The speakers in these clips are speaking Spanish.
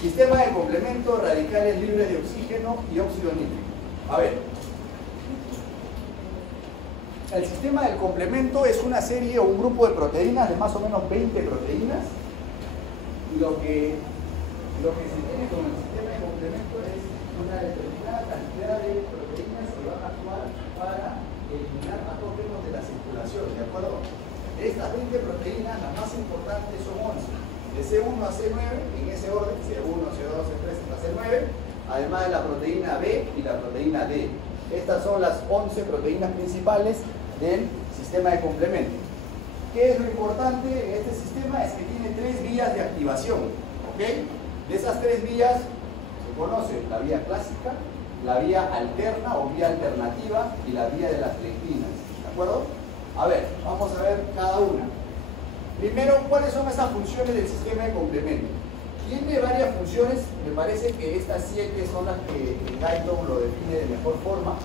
Sistema de complemento, radicales libres de oxígeno y óxido nítrico. A ver, el sistema del complemento es una serie o un grupo de proteínas, de más o menos 20 proteínas. Y lo que se tiene con el sistema de complemento es una determinada cantidad de proteínas que van a actuar para eliminar patógenos de la circulación, ¿de acuerdo? De estas 20 proteínas, las más importantes son 11, de C1 a C9, en ese orden, C1, C2, C3 hasta C9, además de la proteína B y la proteína D. Estas son las 11 proteínas principales del sistema de complemento. ¿Qué es lo importante en este sistema? Es que tiene 3 vías de activación, ¿ok? De esas 3 vías se conoce la vía clásica, la vía alterna o vía alternativa y la vía de las lectinas, ¿de acuerdo? A ver, vamos a ver cada una. Primero, ¿cuáles son esas funciones del sistema de complemento? Tiene varias funciones, me parece que estas 7 son las que Guyton lo define de mejor forma.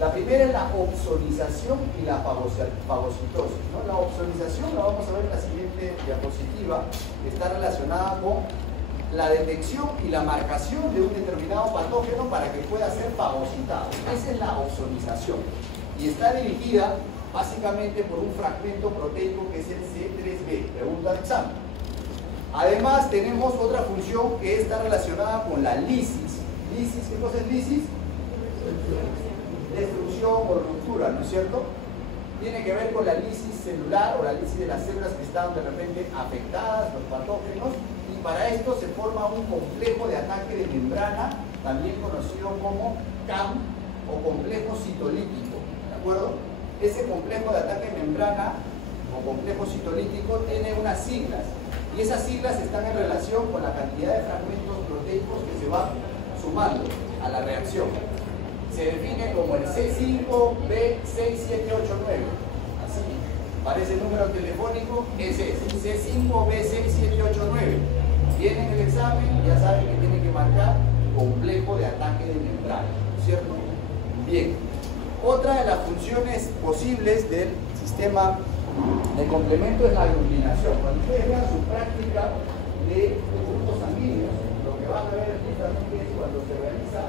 La primera es la opsonización y la fagocitosis, ¿no? La opsonización la vamos a ver en la siguiente diapositiva, que está relacionada con la detección y la marcación de un determinado patógeno para que pueda ser fagocitado. Esa es la opsonización y está dirigida básicamente por un fragmento proteico que es el C3b, pregunta de examen. Además tenemos otra función que está relacionada con la lisis. ¿Lisis? ¿Qué cosa es lisis? Destrucción o ruptura, ¿no es cierto? Tiene que ver con la lisis celular o la lisis de las células que están de repente afectadas, los patógenos, y para esto se forma un complejo de ataque de membrana, también conocido como CAM o complejo citolítico, ¿de acuerdo? Ese complejo de ataque de membrana o complejo citolítico tiene unas siglas, y esas siglas están en relación con la cantidad de fragmentos proteicos que se van sumando a la reacción. Se define como el C5B6789. Así parece el número telefónico, ese es C5B6789. Viene en el examen, ya saben que tienen que marcar complejo de ataque de membrana, ¿cierto? Bien. Otra de las funciones posibles del sistema de complemento es la aglutinación. Cuando ustedes vean su práctica de grupos sanguíneos, lo que van a ver justamente es cuando se realiza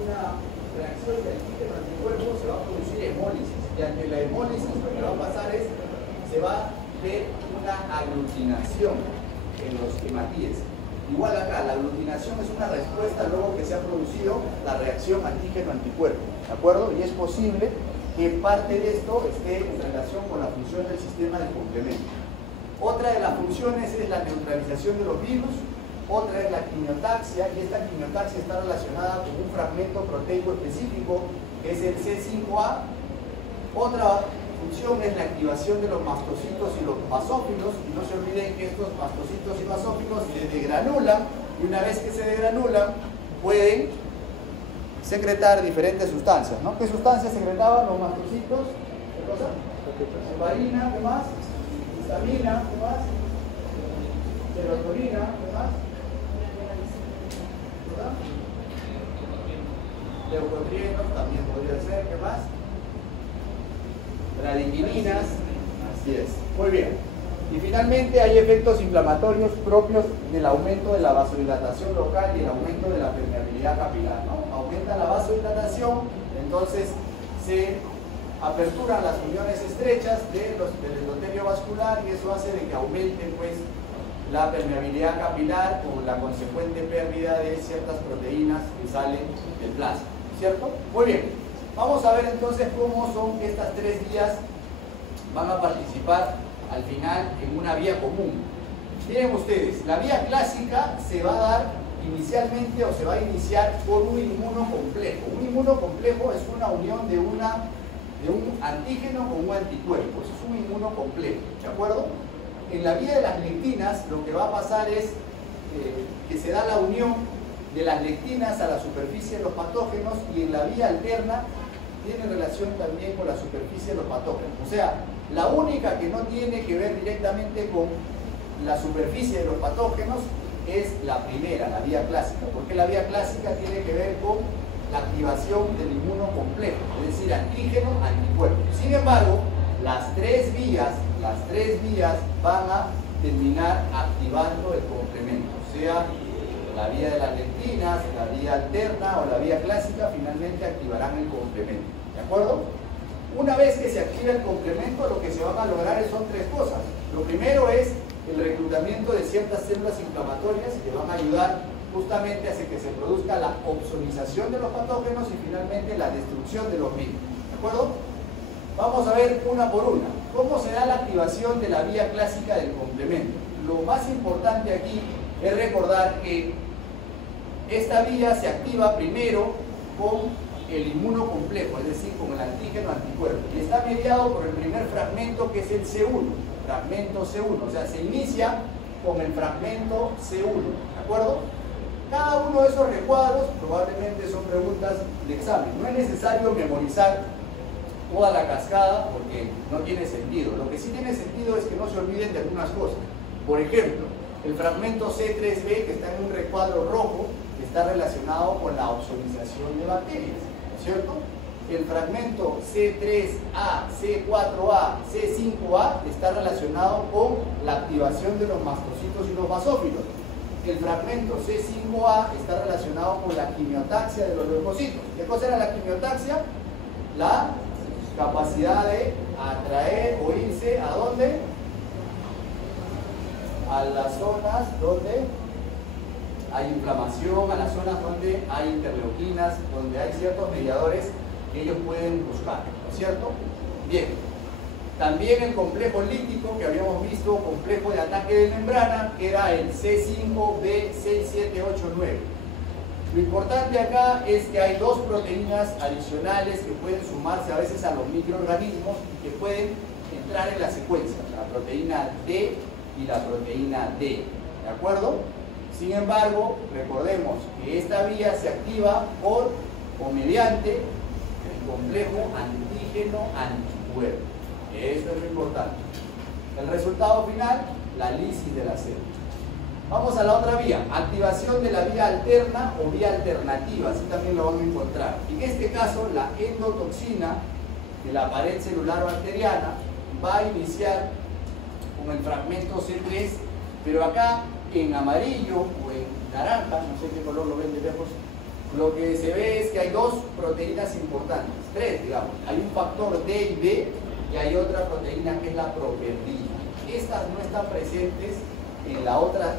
una reacción de antígeno anticuerpo, se va a producir hemólisis, y ante la hemólisis lo que va a pasar es se va a ver una aglutinación en los hematíes. Igual acá, la aglutinación es una respuesta luego que se ha producido la reacción antígeno-anticuerpo, ¿de acuerdo? Y es posible que parte de esto esté en relación con la función del sistema de complemento. Otra de las funciones es la neutralización de los virus. Otra es la quimiotaxia, y esta quimiotaxia está relacionada con un fragmento proteico específico, que es el C5A. Otra función es la activación de los mastocitos y los basófilos, y no se olviden que estos mastocitos y basófilos se degranulan, y una vez que se degranulan, pueden secretar diferentes sustancias, ¿no? ¿Qué sustancias secretaban los mastocitos? ¿Qué cosa? Heparina, ¿qué más? Histamina, ¿qué más? Serotonina, ¿qué más? Leucotrienos también podría ser, ¿qué más? Bradykininas, así es. Muy bien. Y finalmente hay efectos inflamatorios propios del aumento de la vasodilatación local y el aumento de la permeabilidad capilar, ¿no? Aumenta la vasodilatación, entonces se aperturan las uniones estrechas del endotelio vascular y eso hace de que aumente pues la permeabilidad capilar con la consecuente pérdida de ciertas proteínas que salen del plasma, ¿cierto? Muy bien, vamos a ver entonces cómo son estas 3 vías van a participar al final en una vía común. Miren ustedes, la vía clásica se va a dar inicialmente o se va a iniciar por un inmunocomplejo. Un inmunocomplejo es una unión de un antígeno con un anticuerpo, eso es un inmunocomplejo, ¿de acuerdo? En la vía de las lectinas lo que va a pasar es que se da la unión de las lectinas a la superficie de los patógenos, y en la vía alterna tiene relación también con la superficie de los patógenos. O sea, la única que no tiene que ver directamente con la superficie de los patógenos es la primera, la vía clásica, porque la vía clásica tiene que ver con la activación del inmunocomplejo, es decir, antígeno-anticuerpo. Sin embargo, las tres vías van a terminar activando el complemento, sea la vía de las lectinas, la vía alterna o la vía clásica, finalmente activarán el complemento. ¿De acuerdo? Una vez que se activa el complemento, lo que se van a lograr son tres cosas. Lo primero es el reclutamiento de ciertas células inflamatorias que van a ayudar justamente a que se produzca la opsonización de los patógenos y finalmente la destrucción de los mismos. ¿De acuerdo? Vamos a ver una por una. ¿Cómo se da la activación de la vía clásica del complemento? Lo más importante aquí es recordar que esta vía se activa primero con el inmunocomplejo, es decir, con el antígeno anticuerpo, y está mediado por el primer fragmento, que es el C1, fragmento C1, o sea, se inicia con el fragmento C1, ¿de acuerdo? Cada uno de esos recuadros probablemente son preguntas de examen. No es necesario memorizar toda la cascada porque no tiene sentido. Lo que sí tiene sentido es que no se olviden de algunas cosas. Por ejemplo, el fragmento C3b, que está en un recuadro rojo, está relacionado con la opsonización de bacterias, ¿no es cierto? El fragmento C3a, C4a, C5a está relacionado con la activación de los mastocitos y los basófilos. El fragmento C5a está relacionado con la quimiotaxia de los leucocitos. ¿Qué cosa era la quimiotaxia? La capacidad de atraer o irse ¿a dónde? A las zonas donde hay inflamación, a las zonas donde hay interleuquinas, donde hay ciertos mediadores que ellos pueden buscar, ¿no es cierto? Bien. También el complejo lítico que habíamos visto, complejo de ataque de membrana, que era el C5b6789. Lo importante acá es que hay dos proteínas adicionales que pueden sumarse a veces a los microorganismos y que pueden entrar en la secuencia, la proteína D y la proteína D, ¿de acuerdo? Sin embargo, recordemos que esta vía se activa por o mediante el complejo antígeno-anticuerpo. Eso es lo importante. El resultado final, la lisis de la célula. Vamos a la otra vía, activación de la vía alterna o vía alternativa, así también lo van a encontrar. En este caso, la endotoxina de la pared celular bacteriana va a iniciar con el fragmento C3, pero acá en amarillo o en naranja, no sé qué color lo ven de lejos, lo que se ve es que hay dos proteínas importantes, tres digamos, hay un factor D y B y hay otra proteína que es la properdina. Estas no están presentes en las otras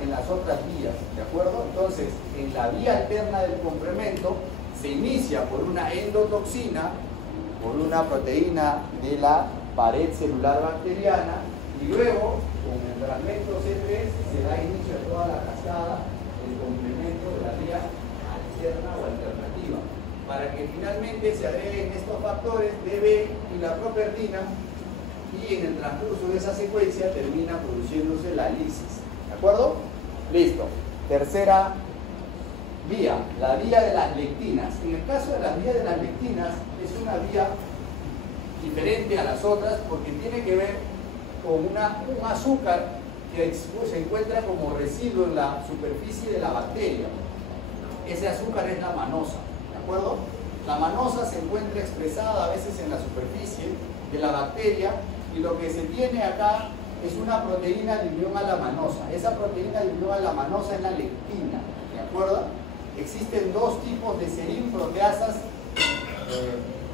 vías, ¿de acuerdo? Entonces, en la vía alterna del complemento se inicia por una endotoxina, por una proteína de la pared celular bacteriana, y luego, con el fragmento C3, se da inicio a toda la cascada del complemento de la vía alterna o alternativa, para que finalmente se agreguen estos factores DB y la properdina, y en el transcurso de esa secuencia termina produciéndose la lisis. ¿De acuerdo? Listo. Tercera vía, la vía de las lectinas. En el caso de la vía de las lectinas, es una vía diferente a las otras porque tiene que ver con un azúcar que se encuentra como residuo en la superficie de la bacteria. Ese azúcar es la manosa, ¿de acuerdo? La manosa se encuentra expresada a veces en la superficie de la bacteria y lo que se tiene acá es una proteína de unión a la manosa. Esa proteína de unión a la manosa es la lectina, ¿de acuerdo? Existen dos tipos de serin-proteasas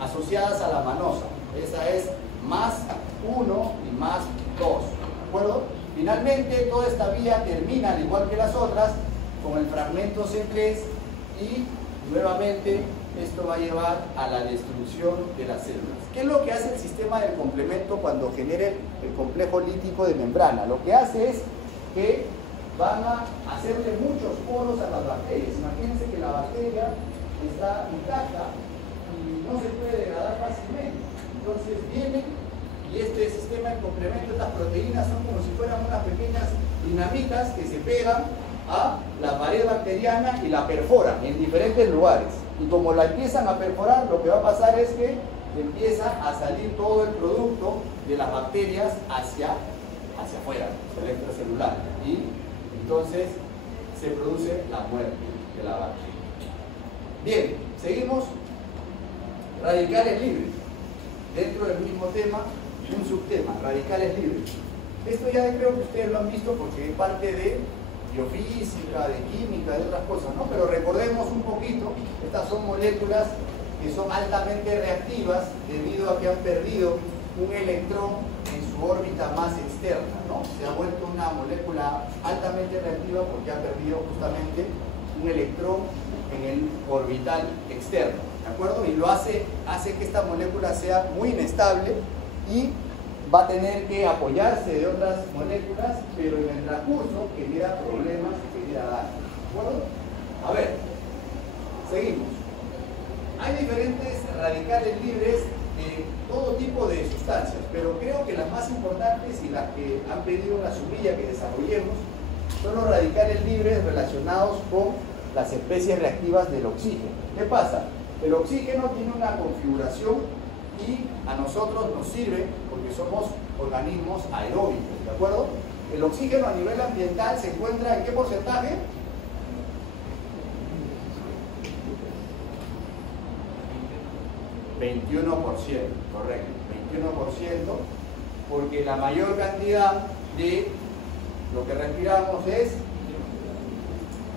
asociadas a la manosa. Esa es más 1 y más 2, ¿de acuerdo? Finalmente, toda esta vía termina, al igual que las otras, con el fragmento C3 y nuevamente esto va a llevar a la destrucción de las células. ¿Qué es lo que hace el sistema del complemento cuando genere el complejo lítico de membrana? Lo que hace es que van a hacerle muchos poros a las bacterias. Imagínense que la bacteria está intacta y no se puede degradar fácilmente. Entonces vienen y este sistema de complemento, estas proteínas son como si fueran unas pequeñas dinamitas que se pegan a la pared bacteriana y la perforan en diferentes lugares. Y como la empiezan a perforar, lo que va a pasar es que empieza a salir todo el producto de las bacterias hacia afuera, el extracelular. Y entonces se produce la muerte de la bacteria. Bien, seguimos. Radicales libres. Dentro del mismo tema, un subtema, radicales libres. Esto ya creo que ustedes lo han visto porque es parte de biofísica, de química, de otras cosas, ¿no? Pero recordemos un poquito, estas son moléculas que son altamente reactivas debido a que han perdido un electrón en su órbita más externa, ¿no? Se ha vuelto una molécula altamente reactiva porque ha perdido justamente un electrón en el orbital externo, ¿de acuerdo? Y lo hace que esta molécula sea muy inestable y va a tener que apoyarse de otras moléculas, pero en el transcurso genera problemas, genera daño, ¿de acuerdo? A ver, seguimos. Hay diferentes radicales libres de todo tipo de sustancias, pero creo que las más importantes y las que han pedido en la sombrilla que desarrollemos son los radicales libres relacionados con las especies reactivas del oxígeno. ¿Qué pasa? El oxígeno tiene una configuración y a nosotros nos sirve porque somos organismos aeróbicos, ¿de acuerdo? El oxígeno a nivel ambiental se encuentra ¿en qué porcentaje? 21%, correcto, 21%, porque la mayor cantidad de lo que respiramos es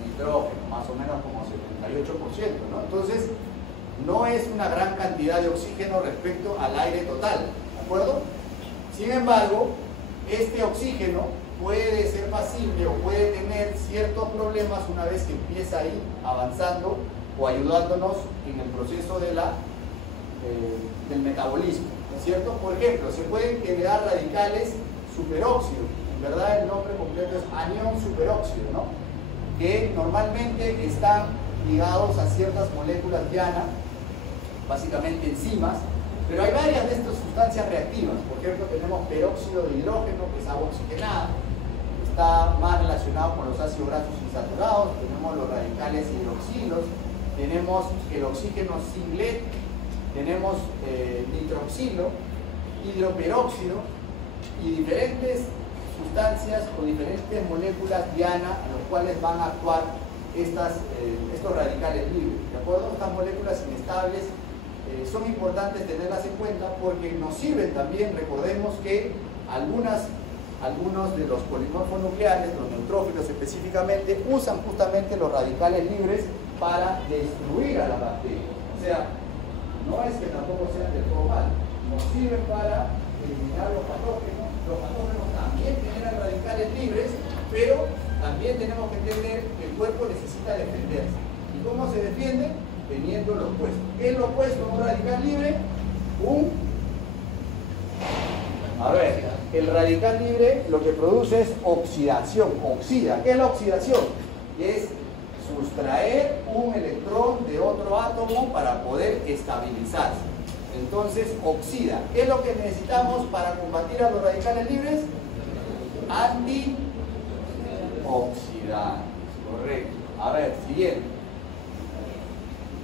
nitrógeno, más o menos como 78%, ¿no? Entonces, no es una gran cantidad de oxígeno respecto al aire total, ¿de acuerdo? Sin embargo, este oxígeno puede ser pasible o puede tener ciertos problemas una vez que empieza a ir avanzando o ayudándonos en el proceso de del metabolismo, ¿no es cierto? Por ejemplo, se pueden generar radicales superóxido, en verdad el nombre completo es anión superóxido, ¿no? Que normalmente están ligados a ciertas moléculas llanas, básicamente enzimas, pero hay varias de estas sustancias reactivas. Por ejemplo, tenemos peróxido de hidrógeno, que es agua oxigenada, está más relacionado con los ácidos grasos insaturados, tenemos los radicales hidroxilos, tenemos el oxígeno singlet, tenemos nitroxilo, hidroperóxido y diferentes sustancias o diferentes moléculas diana en los cuales van a actuar estos radicales libres, ¿de acuerdo? Estas moléculas inestables son importantes tenerlas en cuenta porque nos sirven también, recordemos que algunos de los polimorfos nucleares, los neutrófilos específicamente, usan justamente los radicales libres para destruir a la bacteria. O sea, no es que tampoco sean del todo mal, nos sirven para eliminar los patógenos. Los patógenos también generan radicales libres, pero también tenemos que entender que el cuerpo necesita defenderse. ¿Y cómo se defiende? Teniendo lo opuesto. ¿Qué es lo opuesto a un radical libre? El radical libre lo que produce es oxidación, oxida. ¿Qué es la oxidación? Es sustraer un electrón de otro átomo para poder estabilizarse. Entonces oxida. ¿Qué es lo que necesitamos para combatir a los radicales libres? Antioxidantes, correcto. A ver, siguiente.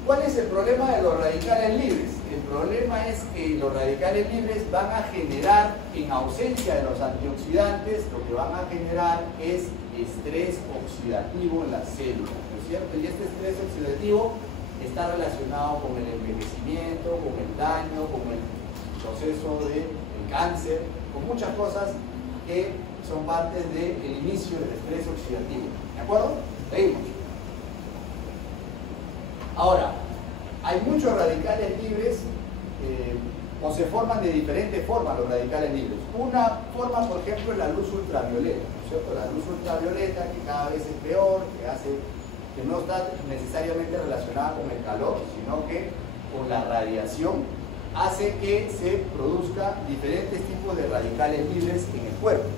¿Cuál es el problema de los radicales libres? El problema es que los radicales libres van a generar, en ausencia de los antioxidantes, lo que van a generar es estrés oxidativo en las células, ¿no es cierto? Y este estrés oxidativo está relacionado con el envejecimiento, con el daño, con el proceso del cáncer, con muchas cosas que son parte del inicio del estrés oxidativo. ¿De acuerdo? Seguimos. Ahora, hay muchos radicales libres o se forman de diferentes formas los radicales libres. Una forma, por ejemplo, es la luz ultravioleta, ¿no es cierto? La luz ultravioleta que cada vez es peor, que no está necesariamente relacionada con el calor, sino que con la radiación hace que se produzcan diferentes tipos de radicales libres en el cuerpo.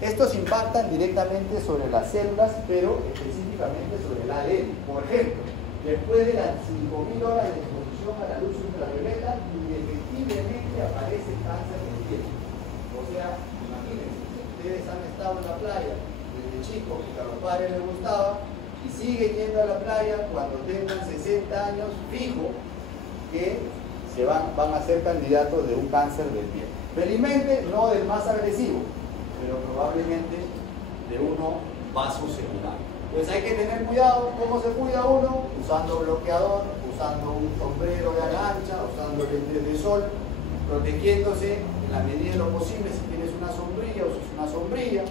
Estos impactan directamente sobre las células, pero específicamente sobre el ADN. Por ejemplo, después de las 5.000 horas de exposición a la luz ultravioleta, indefectiblemente aparece cáncer de piel. O sea, imagínense, ustedes han estado en la playa desde chicos, que a los padres les gustaba, y siguen yendo a la playa cuando tengan 60 años, fijo que van a ser candidatos de un cáncer de piel. Felizmente, no del más agresivo, pero probablemente de uno vasosecundario. Entonces hay que tener cuidado. ¿Cómo se cuida uno? Usando bloqueador, usando un sombrero de ala ancha, usando lentes de sol, protegiéndose en la medida de lo posible si tienes una sombrilla, usas una sombrilla,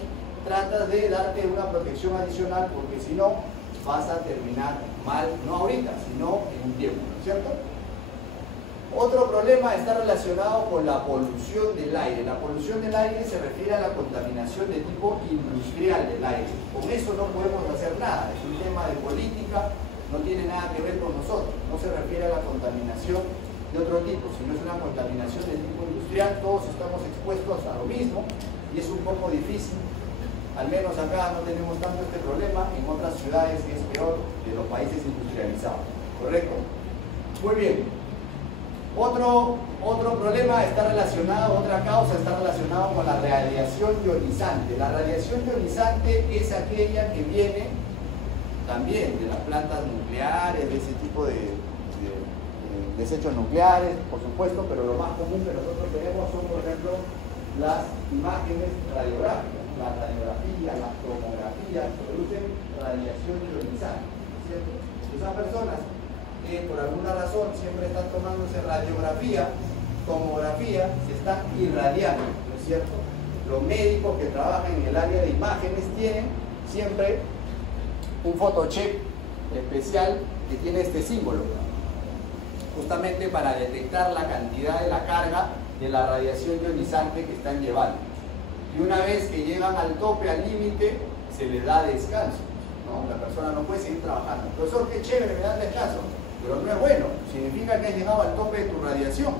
tratas de darte una protección adicional, porque si no, vas a terminar mal, no ahorita, sino en un tiempo, ¿no es cierto? Otro problema está relacionado con la polución del aire. La polución del aire se refiere a la contaminación de tipo industrial del aire. Con eso no podemos hacer nada, es un tema de política, no tiene nada que ver con nosotros, no se refiere a la contaminación de otro tipo, sino es una contaminación de tipo industrial. Todos estamos expuestos a lo mismo y es un poco difícil. Al menos acá no tenemos tanto este problema, en otras ciudades es peor de los países industrializados, ¿correcto? Muy bien. Otro problema está relacionado, otra causa está relacionada con la radiación ionizante. La radiación ionizante es aquella que viene también de las plantas nucleares, de ese tipo de desechos nucleares, por supuesto, pero lo más común que nosotros tenemos son, por ejemplo, las imágenes radiográficas. La radiografía, las tomografías producen radiación ionizante, ¿cierto? Esas personas que por alguna razón siempre están tomándose radiografía, tomografía, se están irradiando, ¿no es cierto? Los médicos que trabajan en el área de imágenes tienen siempre un photocheck especial que tiene este símbolo, justamente para detectar la cantidad de la carga de la radiación ionizante que están llevando. Y una vez que llegan al tope, al límite, se les da descanso, ¿no? La persona no puede seguir trabajando. Profesor, qué chévere, me dan descanso. Pero no es bueno, significa que has llegado al tope de tu radiación.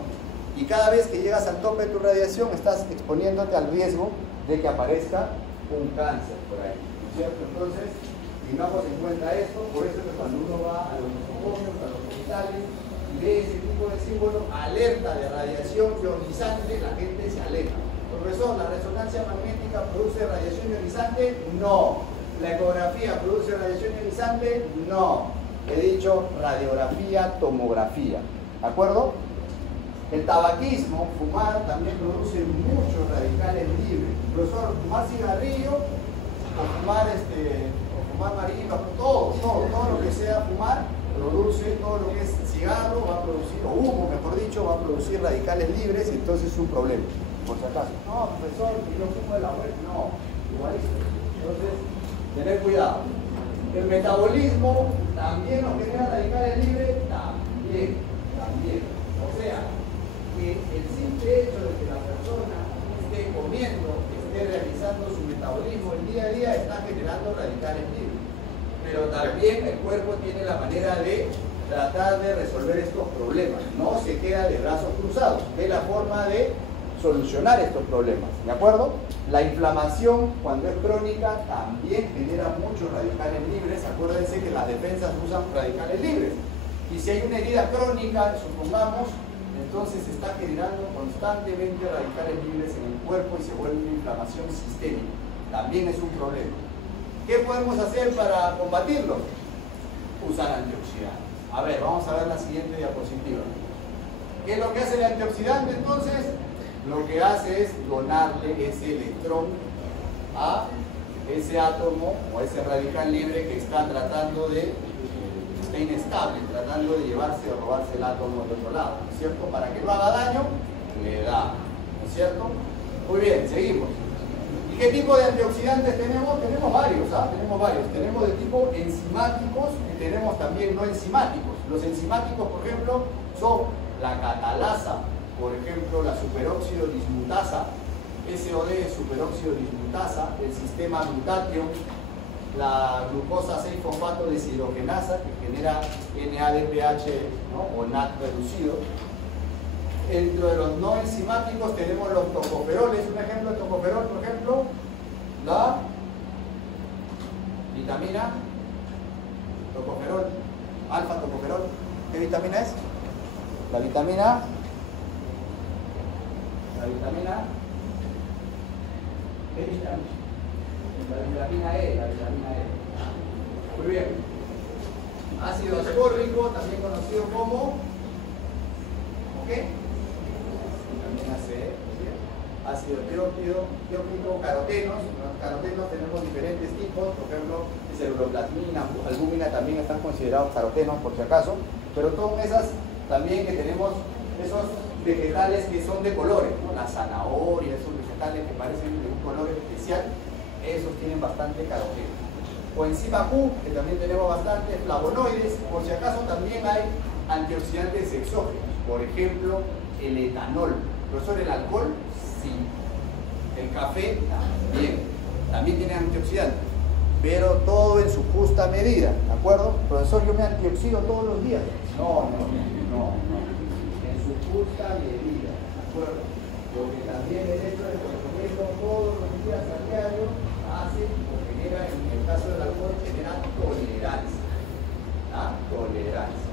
Y cada vez que llegas al tope de tu radiación, estás exponiéndote al riesgo de que aparezca un cáncer por ahí, ¿no es cierto? Entonces, tengamos en cuenta esto. Por eso es que cuando uno va a los nosocomios, a los hospitales, y ve ese tipo de símbolo, alerta de radiación ionizante, la gente se aleja. Profesor, ¿la resonancia magnética produce radiación ionizante? No. ¿La ecografía produce radiación ionizante? No. He dicho radiografía, tomografía. ¿De acuerdo? El tabaquismo, fumar, también produce muchos radicales libres. Profesor, fumar cigarrillo o fumar marihuana, todo lo que sea fumar produce, todo lo que es cigarro va a producir, o humo mejor dicho, va a producir radicales libres, y entonces es un problema, por si acaso. No, profesor, yo fumo de la web, no, igualito. Entonces, tener cuidado. El metabolismo también nos genera radicales libres, también. O sea, que el simple hecho de que la persona esté comiendo, esté realizando su metabolismo el día a día, está generando radicales libres. Pero también el cuerpo tiene la manera de tratar de resolver estos problemas. No se queda de brazos cruzados, ve la forma de solucionar estos problemas, ¿de acuerdo? La inflamación, cuando es crónica, también genera muchos radicales libres. Acuérdense que las defensas usan radicales libres. Y si hay una herida crónica, supongamos, entonces se está generando constantemente radicales libres en el cuerpo y se vuelve una inflamación sistémica. También es un problema. ¿Qué podemos hacer para combatirlo? Usar antioxidantes. A ver, vamos a ver la siguiente diapositiva. ¿Qué es lo que hace el antioxidante entonces? Lo que hace es donarle ese electrón a ese átomo o ese radical libre que está tratando de, está inestable, tratando de llevarse o robarse el átomo del otro lado, ¿no es cierto? Para que no haga daño, le da, ¿no es cierto? Muy bien, seguimos. ¿Y qué tipo de antioxidantes tenemos? Tenemos varios, ¿ah? Tenemos varios. Tenemos de tipo enzimáticos y tenemos también no enzimáticos. Los enzimáticos, por ejemplo, son la catalasa, por ejemplo, la superóxido dismutasa, SOD superóxido dismutasa, el sistema glutatión, la glucosa 6-fosfato deshidrogenasa, que genera NADPH, ¿no? O NAD reducido. Dentro de los no enzimáticos tenemos los tocoferoles. Un ejemplo de tocoferol, por ejemplo, la vitamina tocoferol, alfa tocoferol. ¿Qué vitamina es? La vitamina ¿qué vitamina? La vitamina E. Muy bien. Ácido ascórbico, también conocido como ¿qué? Vitamina C. Ácido tiópico, carotenos. Los carotenos tenemos diferentes tipos, por ejemplo, ceruloplasmina, albúmina también están considerados carotenos por si acaso, pero son esas también que tenemos, esos vegetales que son de colores, ¿no? La zanahoria, esos vegetales que parecen de un color especial, esos tienen bastante caroteno. Coenzima Q, que también tenemos bastante, flavonoides, por si acaso también hay antioxidantes exógenos, por ejemplo, el etanol. Profesor, ¿el alcohol? Sí. El café también tiene antioxidantes, pero todo en su justa medida, ¿de acuerdo? Profesor, yo me antioxido todos los días. No. En su justa medida, ¿de acuerdo? Porque también el hecho de consumirlo todos los días a diario hace o genera, en el caso del alcohol, genera tolerancia. Tolerancia.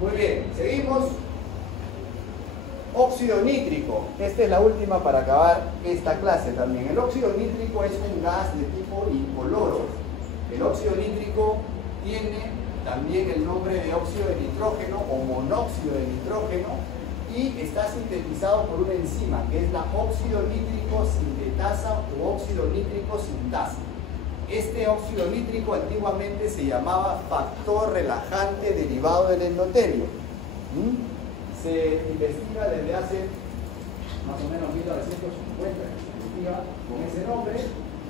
Muy bien, seguimos. Óxido nítrico. Esta es la última para acabar esta clase también. El óxido nítrico es un gas de tipo incoloro. El óxido nítrico tiene también el nombre de óxido de nitrógeno o monóxido de nitrógeno y está sintetizado por una enzima que es la óxido nítrico sintetasa o óxido nítrico sintasa. Este óxido nítrico antiguamente se llamaba factor relajante derivado del endotelio. Se investiga desde hace más o menos 1950, se investiga con ese nombre.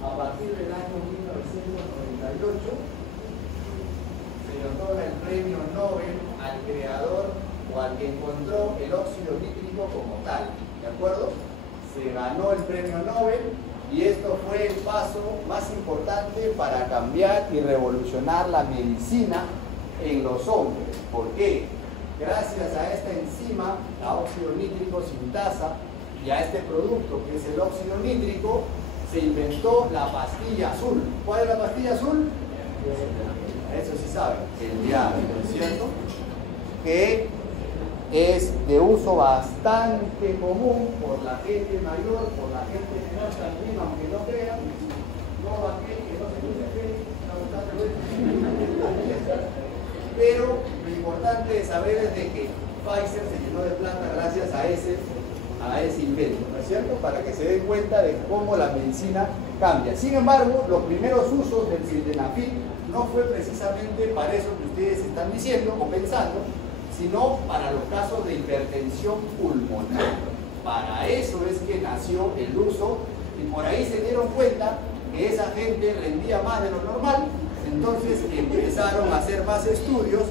A partir del año 1998 se le otorga el premio Nobel al creador o al que encontró el óxido nítrico como tal, ¿de acuerdo? Se ganó el premio Nobel y esto fue el paso más importante para cambiar y revolucionar la medicina en los hombres. ¿Por qué? Gracias a esta enzima, la óxido nítrico sintasa, y a este producto que es el óxido nítrico, se inventó la pastilla azul. ¿Cuál es la pastilla azul? Eso sí saben, el Viagra, ¿no es cierto? Que es de uso bastante común por la gente mayor, por la gente menor también, aunque no crean, no aquel que no se use fe, pero lo importante de saber es de que Pfizer se llenó de plata gracias a ese invento, ¿no es cierto? Para que se den cuenta de cómo la medicina cambia. Sin embargo, los primeros usos del sildenafil no fue precisamente para eso que ustedes están diciendo o pensando, sino para los casos de hipertensión pulmonar. Para eso es que nació el uso y por ahí se dieron cuenta que esa gente rendía más de lo normal. Entonces empezaron a hacer más estudios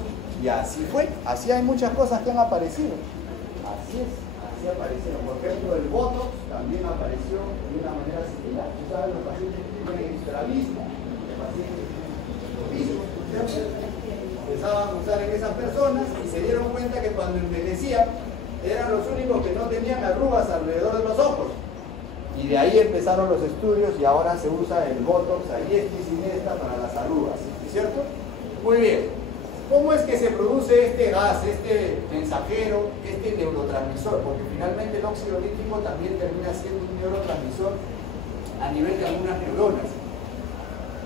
y así fue. Así hay muchas cosas que han aparecido. Así es, así aparecieron. Por ejemplo, el Botox también apareció de una manera similar. Tú sabes, los pacientes que tienen estrabismo, los pacientes que tienen empezaban a usar en esas personas y se dieron cuenta que cuando envejecían eran los únicos que no tenían arrugas alrededor de los ojos. Y de ahí empezaron los estudios y ahora se usa el Botox a diestra y siniestra para las arrugas, ¿es cierto? Muy bien. ¿Cómo es que se produce este gas, este mensajero, este neurotransmisor? Porque finalmente el óxido nítrico también termina siendo un neurotransmisor a nivel de algunas neuronas.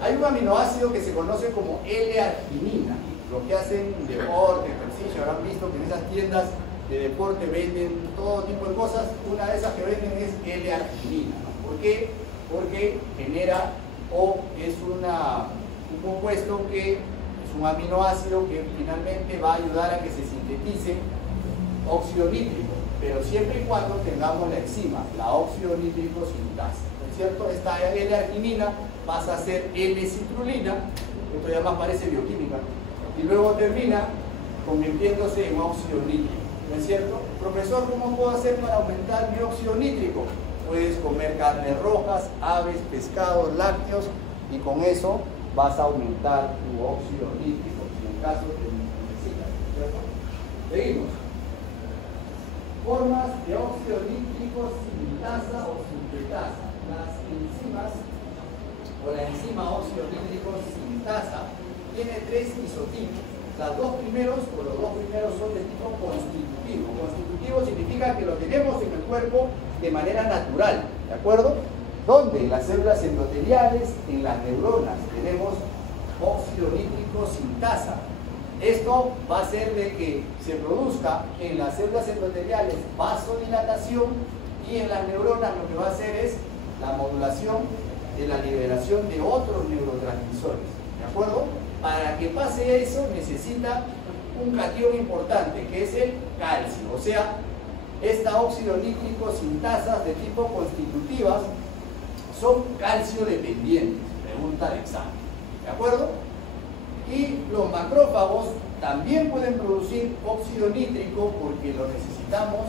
Hay un aminoácido que se conoce como L-arginina. Los que hacen deporte, ejercicio, habrán visto que en esas tiendas de deporte venden todo tipo de cosas. Una de esas que venden es L-arginina, ¿no? ¿Por qué? Porque genera o es un compuesto que es un aminoácido que finalmente va a ayudar a que se sintetice óxido nítrico, pero siempre y cuando tengamos la enzima, la óxido nítrico sintasa, ¿no es cierto? Esta L-arginina pasa a ser L-citrulina, esto ya más parece bioquímica, y luego termina convirtiéndose en óxido nítrico. ¿No es cierto? Profesor, ¿cómo puedo hacer para aumentar mi óxido nítrico? Puedes comer carnes rojas, aves, pescados, lácteos y con eso vas a aumentar tu óxido nítrico en el caso que necesitas. ¿Cierto? Seguimos. Formas de óxido nítrico sintasa o sintetasa. Las enzimas o la enzima óxido nítrico sintasa tiene 3 isotipos. Los dos primeros son de tipo constitutivo. Constitutivo significa que lo tenemos en el cuerpo de manera natural, ¿de acuerdo? ¿Dónde? En las células endoteliales, en las neuronas, tenemos óxido nítrico sintasa. Esto va a hacer de que se produzca en las células endoteliales vasodilatación y en las neuronas lo que va a hacer es la modulación de la liberación de otros neurotransmisores, ¿de acuerdo? Para que pase eso necesita un catión importante que es el calcio, o sea, esta óxido nítrico sintasas de tipo constitutivas son calcio dependientes, pregunta de examen, ¿de acuerdo? Y los macrófagos también pueden producir óxido nítrico porque lo necesitamos,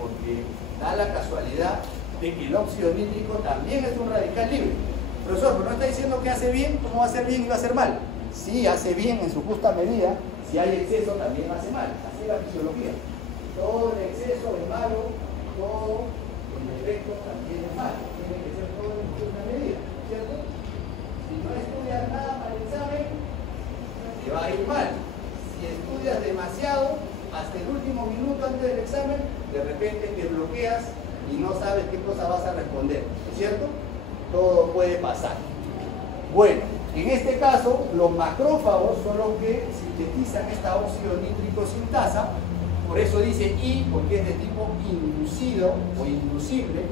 porque da la casualidad de que el óxido nítrico también es un radical libre. Profesor, pero no está diciendo que hace bien, ¿cómo va a hacer bien y va a hacer mal? Sí, hace bien en su justa medida. Si hay exceso también hace mal, así es la fisiología. Todo el exceso es malo, todo el defecto también es malo. Tiene que ser todo en justa medida, ¿cierto? Si no estudias nada para el examen, te va a ir mal. Si estudias demasiado, hasta el último minuto antes del examen, de repente te bloqueas y no sabes qué cosa vas a responder, ¿cierto? Todo puede pasar. Bueno, en este caso, los macrófagos son los que sintetizan esta óxido nítrico sintasa. Por eso dice I, porque es de tipo inducido o inducible.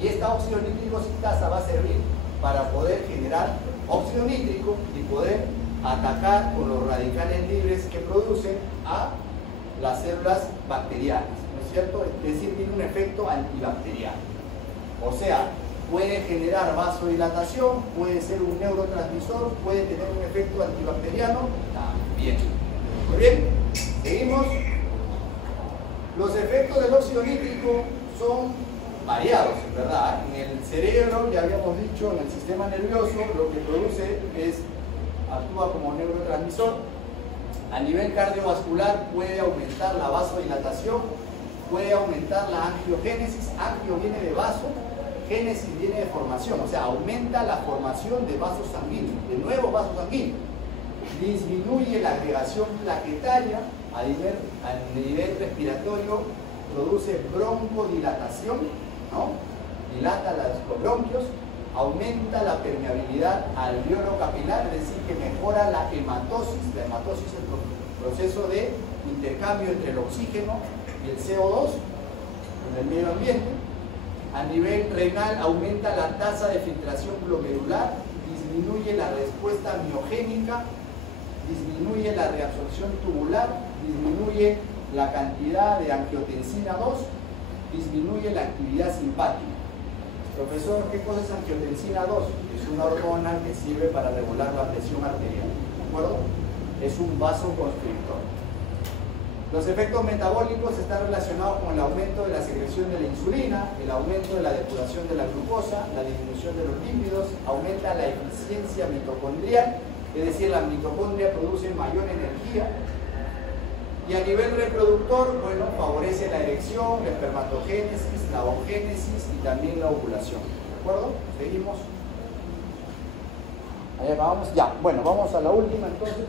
Y esta óxido nítrico sintasa va a servir para poder generar óxido nítrico y poder atacar con los radicales libres que producen a las células bacterianas, ¿no es cierto? Es decir, tiene un efecto antibacteriano. O sea, puede generar vasodilatación, puede ser un neurotransmisor, puede tener un efecto antibacteriano también. Muy bien, seguimos. Los efectos del óxido nítrico son variados, ¿verdad? En el cerebro, ya habíamos dicho, en el sistema nervioso, lo que produce es, actúa como neurotransmisor. A nivel cardiovascular puede aumentar la vasodilatación, puede aumentar la angiogénesis. Angio viene de vaso, génesis viene de formación, o sea, aumenta la formación de vasos sanguíneos, de nuevos vasos sanguíneos. Disminuye la agregación plaquetaria a nivel respiratorio, produce broncodilatación, ¿no? Dilata los bronquios, aumenta la permeabilidad alveolo capilar, es decir, que mejora la hematosis. La hematosis es el proceso de intercambio entre el oxígeno y el CO2 en el medio ambiente. A nivel renal aumenta la tasa de filtración glomerular, disminuye la respuesta miogénica, disminuye la reabsorción tubular, disminuye la cantidad de angiotensina 2, disminuye la actividad simpática. Profesor, ¿qué cosa es angiotensina 2? Es una hormona que sirve para regular la presión arterial, ¿de acuerdo? Es un vasoconstrictor. Los efectos metabólicos están relacionados con el aumento de la secreción de la insulina, el aumento de la depuración de la glucosa, la disminución de los lípidos, aumenta la eficiencia mitocondrial, es decir, la mitocondria produce mayor energía. Y a nivel reproductor, bueno, favorece la erección, la espermatogénesis, la ovogénesis y también la ovulación. ¿De acuerdo? Seguimos. Allá vamos. Ya, bueno, vamos a la última entonces.